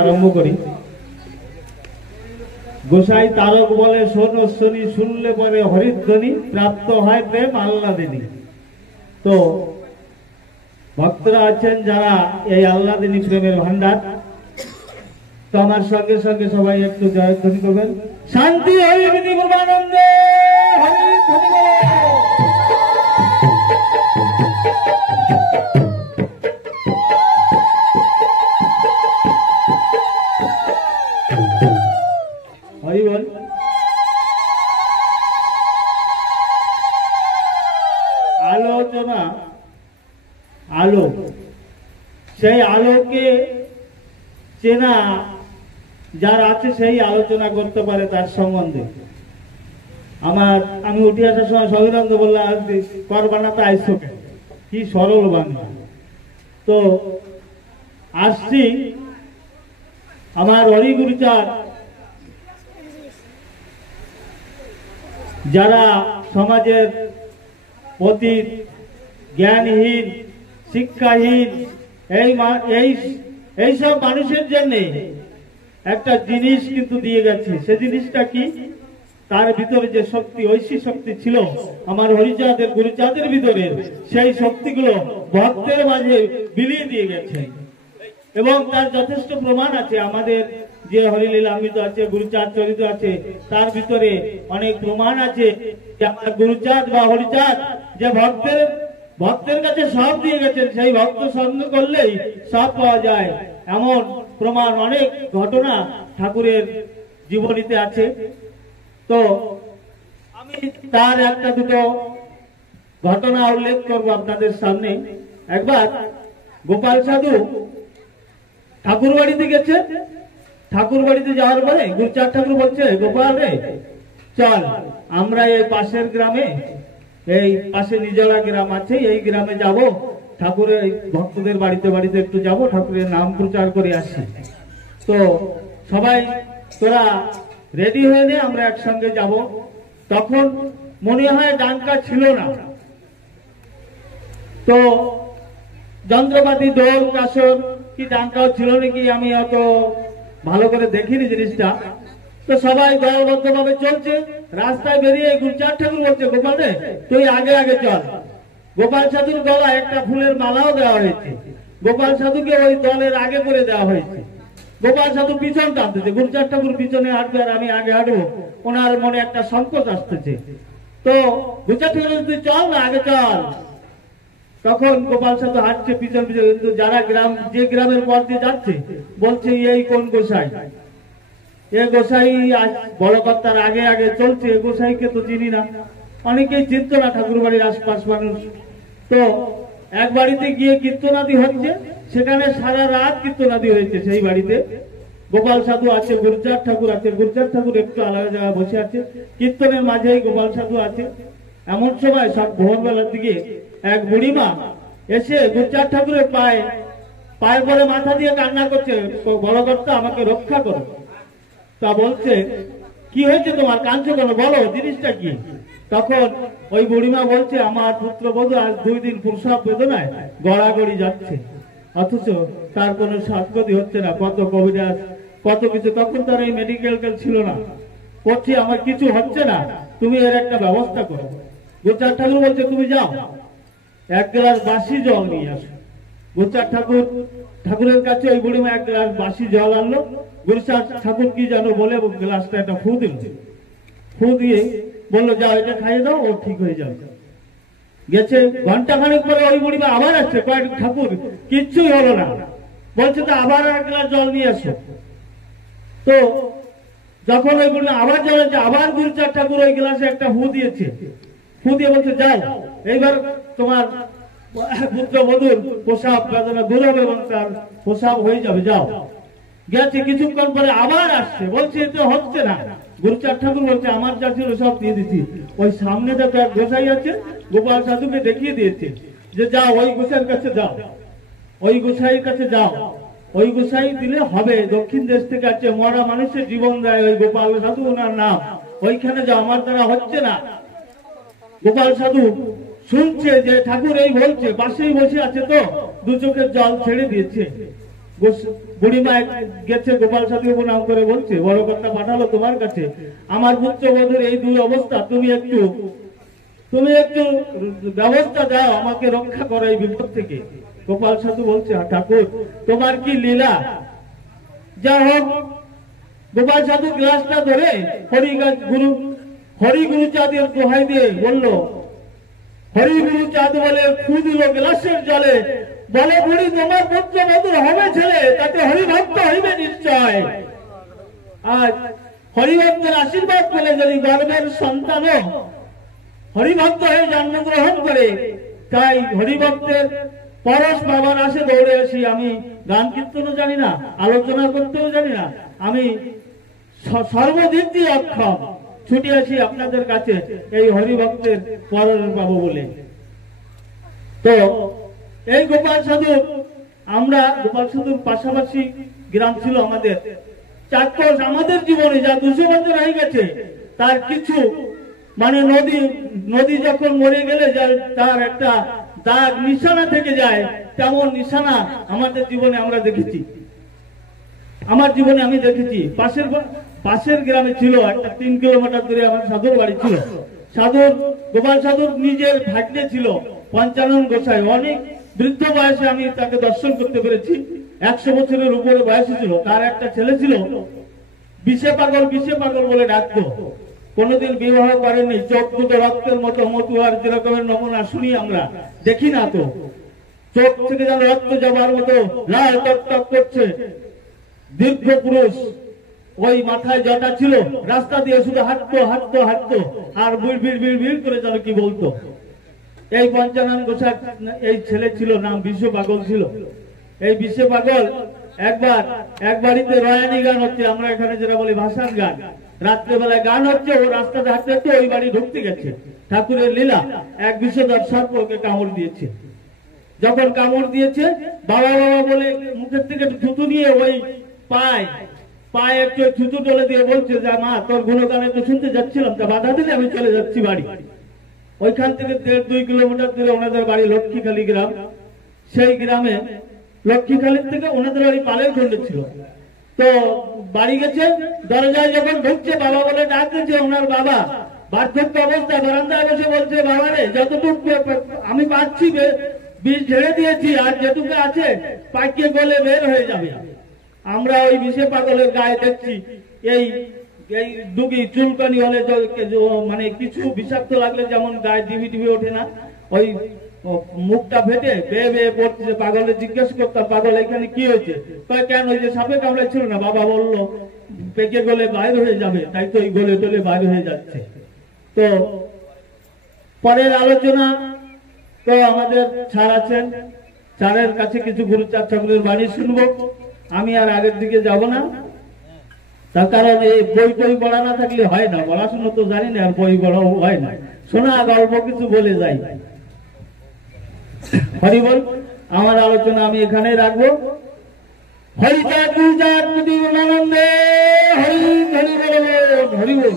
আরম্ভ করি। গোসাই তারক বলে শোন শনি, শুনলে পরে হরিধ্বনি, প্রাপ্ত হয় প্রেম আহ্লাদিনী। তো ভক্তরা আছেন যারা এই আহ্লাদিনী প্রেমের ভান্ডার, তো আমার সঙ্গে সঙ্গে সবাই একটু জয়ধ্বনি করবেন। শান্তি হরি বিধি পূর্বানন্দে হরিধ্বনি বলো। হরি বল। আলোচনা আলো, সেই আলোকে চেনা যার আছে সেই আলোচনা করতে পারে তার সম্বন্ধে। আমি উঠে আসার সময় সবিনন্দ বললাম কর বানাতে আইসো কেন, কি সরল বাংলা। তো আসছি আমার হরিগুরুচার যারা সমাজের পতিত, জ্ঞানহীন, শিক্ষাহীন এই সব মানুষের জন্য একটা জিনিস কিন্তু দিয়ে গেছে। সে জিনিসটা কি? তার ভিতরে যে শক্তি, ঐশী শক্তি ছিল আমার হরিচাঁদের গুরুচাঁদের ভিতরে, সেই শক্তিগুলো ভক্তের মাঝে বিলিয়ে দিয়ে গেছে এবং তার যথেষ্ট প্রমাণ আছে। আমাদের যে হরিলীলামৃত আছে, গুরুচাঁদ চরিত আছে, তার ভিতরে অনেক প্রমাণ আছে যে আমার গুরুচাঁদ বা হরিচাঁদ যে ভক্তের কাছে সব দিয়ে গেছেন, সেই ভক্ত সঙ্গ করলেই সব পাওয়া যায়, এমন প্রমাণ অনেক ঘটনা ঠাকুরের জীবনীতে আছে। তো আমি তার একটা দুটো ঘটনা উল্লেখ করব আপনাদের সামনে। একবার গোপাল সাধু ঠাকুর বাড়িতে গেছে। ঠাকুর বাড়িতে যাওয়ার পরে গুরুচাঁদ ঠাকুর বলছে, গোপাল রে চল আমরা এই পাশের গ্রামে, এই পাশে নিজড়া গ্রাম আছে, এই গ্রামে যাব, ঠাকুরের ভক্তদের বাড়িতে বাড়িতে একটু যাব, ঠাকুরের নাম প্রচার করে আসি। তো সবাই তোরা রেডি হয়ে নে, আমরা একসঙ্গে যাব। তখন মনে হয় ডাঙ্কা ছিল না, তো যন্ত্রপাতি দোল কাসর কি ডাঙ্কাও ছিল নাকি আমি অত ভালো করে দেখিনি জিনিসটা। তো সবাই দলবদ্ধ ভাবে চলছে। রাস্তায় বেরিয়ে গুরুচাঁদ ঠাকুর বলছে, গোপাল রে তুই আগে আগে চল। গোপাল সাধুর গলায় একটা ফুলের মালাও দেওয়া হয়েছে, গোপাল সাধুকে ওই দলের আগে করে দেওয়া হয়েছে। গোপাল সাধু পিছন টানতেছে, গুরুচাঁদ ঠাকুর পিছনে হাঁটবে আর আমি আগে হাঁটবো, ওনার মনে একটা সংকোচ আসতেছে। তো গুরুচাঁদ ঠাকুর তুই চল না, আগে চল। তখন গোপাল সাধু হাঁটছে পিছন পিছন, কিন্তু যারা যে গ্রামের পর দিয়ে যাচ্ছে বলছে এই কোন গোসাই, এ গোসাই বড় কর্তার আগে আগে চলছে, এ গোসাইকে তো চিনি না। অনেকেই চিনত না ঠাকুর বাড়ির আশপাশ মানুষ। তো এক বাড়িতে গিয়ে কীর্তনাদি হচ্ছে, সেখানে সারা রাত কীর্তনাদি হয়েছে। সেই বাড়িতে গোপাল সাধু আছে, গুরুচাঁদ ঠাকুর আছে। গুরুচাঁদ ঠাকুর একটু আলাদা জায়গায় বসে আছে, কীর্তনের মাঝেই গোপাল সাধু আছে। এমন সময় সব ভোরবেলার দিকে এক বুড়িমা এসে গুরুচাঁদ ঠাকুরের পায়ে পরে মাথা দিয়ে কান্না করছে, বড় কর্তা আমাকে রক্ষা করো। তা বলছে, কি হয়েছে তোমার, কাঁদছো কেন, বলো জিনিসটা কি? তখন ওই বুড়িমা বলছে, আমার পুত্রবধূ আজ 2 দিন প্রসব বেদনায় গড়াগড়ি যাচ্ছে, অথচ তার কোনো সাতগতি হচ্ছে না, কত কবিরাজ কত কিছু, তখন তার এই মেডিকেল ছিল না, করছি আমার কিছু হচ্ছে না, তুমি এর একটা ব্যবস্থা করো। গুরুচাঁদ ঠাকুর বলছে, তুমি যাও 1 গ্লাস বাসি জল নিয়ে আসো। গুরুচাঁদ ঠাকুরের কাছে ওই বুড়িমা 1 গ্লাস বাসি জল আনলো। গুরুচাঁদ ঠাকুর কি জানো বলে গ্লাসটা একটা ফু দিল, ফু দিয়ে বললো যাও এটা খাইয়ে দাও, ও ঠিক হয়ে যাবে। গেছে ঘন্টাখানেক পরে ওই বুড়িমা আবার আসছে, কয়েক ঠাকুর কিচ্ছুই হলো না, বলছে তো আবার 1 গ্লাস জল নিয়ে আসো। তো যখন ওই বুড়িমা আবার জল আছে, আবার গুরুচাঁদ ঠাকুর ওই গ্লাসে একটা ফু দিয়েছে, ফু দিয়ে বলছে যাও এইবার তোমার পুত্রবধূর প্রসাব বেদনা দূর হবে এবং তার প্রসাব হয়ে যাবে, যাও। গেছে কিছুক্ষণ পরে আবার আসছে, বলছে এতে হচ্ছে না। গুরুচাঁদ ঠাকুর বলছে, আমার যা ছিল সব দিয়ে দিচ্ছি, ওই সামনে তো এক গোসাই আছে, গোপাল সাধুকে দেখিয়ে দিয়েছে যে যাও ওই গোসাইয়ের কাছে যাও, ওই গোসাইয়ের কাছে যাও, ওই গোসাই দিলে হবে। দক্ষিণ দেশ থেকে আছে, মরা মানুষের জীবন দেয়, ওই গোপাল সাধু ওনার নাম, ওইখানে যাও, আমার দ্বারা হচ্ছে না। গোপাল সাধু শুনছে যে ঠাকুর এই বলছে, পাশেই বসে আছে, তো 2 চোখের জল ছেড়ে দিয়েছে। বুড়িমা গেছে গোপাল সাধুকে প্রণাম করে বলছে, বড় কর্তা পাঠালো তোমার কাছে, আমার পুত্রবধূর এই দুই অবস্থা, তুমি একটু ব্যবস্থা দাও, আমাকে রক্ষা করো এই বিপদ থেকে। গোপাল সাধু বলছে, ঠাকুর তোমার কি লীলা। যা হোক, গোপাল সাধু গ্লাসটা ধরে হরিগুরু চাঁদের দোহাই দিয়ে বলল, হরিগুরু চাঁদ বলে ফু দিল গ্লাসের জলে, বলে বুড়ি তোমার পুত্র মধুর হবে ছেলে, তাতে হরিভক্ত হইবে নিশ্চয়। আজ হরিভক্তের আশীর্বাদ পেলে যদি গর্বের সন্তানও হরিভক্ত হয়ে জন্মগ্রহণ করে, তাই হরিভক্তের পরশ বাবার আসে দৌড়ে আসি। আমি গান কীর্তনও জানি না, আলোচনা করতেও জানি না, আমি সর্বদিক দিয়ে অক্ষম, ছুটে আসি আপনাদের কাছে এই হরিভক্তের পরশ পাবো বলে। তো এই গোপাল সাধু, আমরা গোপাল সাধুর পাশাপাশি গ্রাম ছিল আমাদের চারকোশ। আমাদের জীবনে যা 200 বছর হয়ে গেছে, তার কিছু মানে নদী যখন মরে গেলে তার একটা দাগ নিশানা থেকে যায়, তেমন নিশানা আমাদের জীবনে আমরা দেখেছি। আমার জীবনে আমি দেখেছি, পাশের গ্রামে ছিল একটা 3 কিলোমিটার দূরে আমার সাধুর বাড়ি ছিল। গোপাল সাধুর নিজের ভাগ্নে ছিল পঞ্চানন গোসাই। অনেক বৃদ্ধ বয়সে আমি তাকে দর্শন করতে পেরেছি, 100 বছরের উপরে বয়সে ছিল। তার একটা ছেলে ছিল, বিষে পাগল বলে ডাকতো। কোনদিন বিবাহ করেনি, চোখ দুটো রক্তের মতো মতুয়ার যেরকমের নমুনা শুনি আমরা, দেখি না তো, চোখ থেকে যেন রক্ত যাবার মতো লাল টক করছে, দীর্ঘ পুরুষ, ওই মাথায় জটা ছিল, রাস্তা দিয়ে শুধু হাঁটতো আর বিড় করে যেন কি বলতো। এই পঞ্চানন গোসাই এই ছেলে ছিল, নাম বিশ্ব পাগল ছিল। এই বিশ্ব পাগল একবার এক বাড়িতে রয়ানি গান হচ্ছে, আমরা এখানে যেটা বলি ভাসান গান, রাত্রেবেলায় গান হচ্ছে, ও রাস্তাতে হাঁটতে ওই বাড়ি ঢুকতে গেছে। ঠাকুরের লীলা, এক বিষধর সর্প ওকে কামড় দিয়েছে। যখন কামড় দিয়েছে, বাবা বলে মুখের থেকে থুতু নিয়ে ওই পায়ে একটু থুতু টলে দিয়ে বলছে যে মা তোর গুণগান একটু শুনতে যাচ্ছিলাম, তা বাধা দিলে আমি চলে যাচ্ছি বাড়ি। ওইখান থেকে 1.5-2 কিলোমিটার দূরে ওনাদের বাড়ি লক্ষ্মীখালী গ্রাম। সেই গ্রামে লক্ষ্মীখালীর থেকে ওনাদের বাড়ি পালের খন্ডে ছিল। তো বাড়ি গেছে, দরজায় যখন ঢুকছে, বাবা বলে ডাক দিচ্ছে। ওনার বাবা বার্ধক্য অবস্থায় বারান্দায় বসে বলছে, বাবা রে যতটুকু আমি পাচ্ছি বীজ ঝেড়ে দিয়েছি, আর যেটুকু আছে পাকিয়ে গলে বের হয়ে যাবে। আমরা ওই বিষে পাগলের গায়ে দেখছি এই ডুবি চুলকানি হলে, মানে কিছু বিষাক্ত লাগলে যেমন গায়ে ডিবি ওঠে না, ওই মুখটা ফেটে বেয়ে পড়ছে। পাগলে জিজ্ঞেস করতাম, পাগল এখানে কি হয়েছে? কেন ওই যে সাপে কামড়ে ছিল না? বাবা বললো পেকে গলে বাইরে হয়ে যাবে, তাই তো এই গলে টলে বাইরে হয়ে যাচ্ছে। তো পরের আলোচনা, তো আমাদের ছাড় আছেন, ছাড়ের কাছে কিছু গুরুচাঁদ ঠাকুরের বাণী শুনবো। আমি আর আগের দিকে যাব না, তার কারণ এই বই পড়া না থাকলে হয় না, পড়াশোনা তো জানি না, আর বই পড়াও হয় না, শোনা গল্প কিছু বলে যাই। হরি বল। আমার আলোচনা আমি এখানে রাখবো। হরি চাঁদ হরি হরি বল, হরি বল।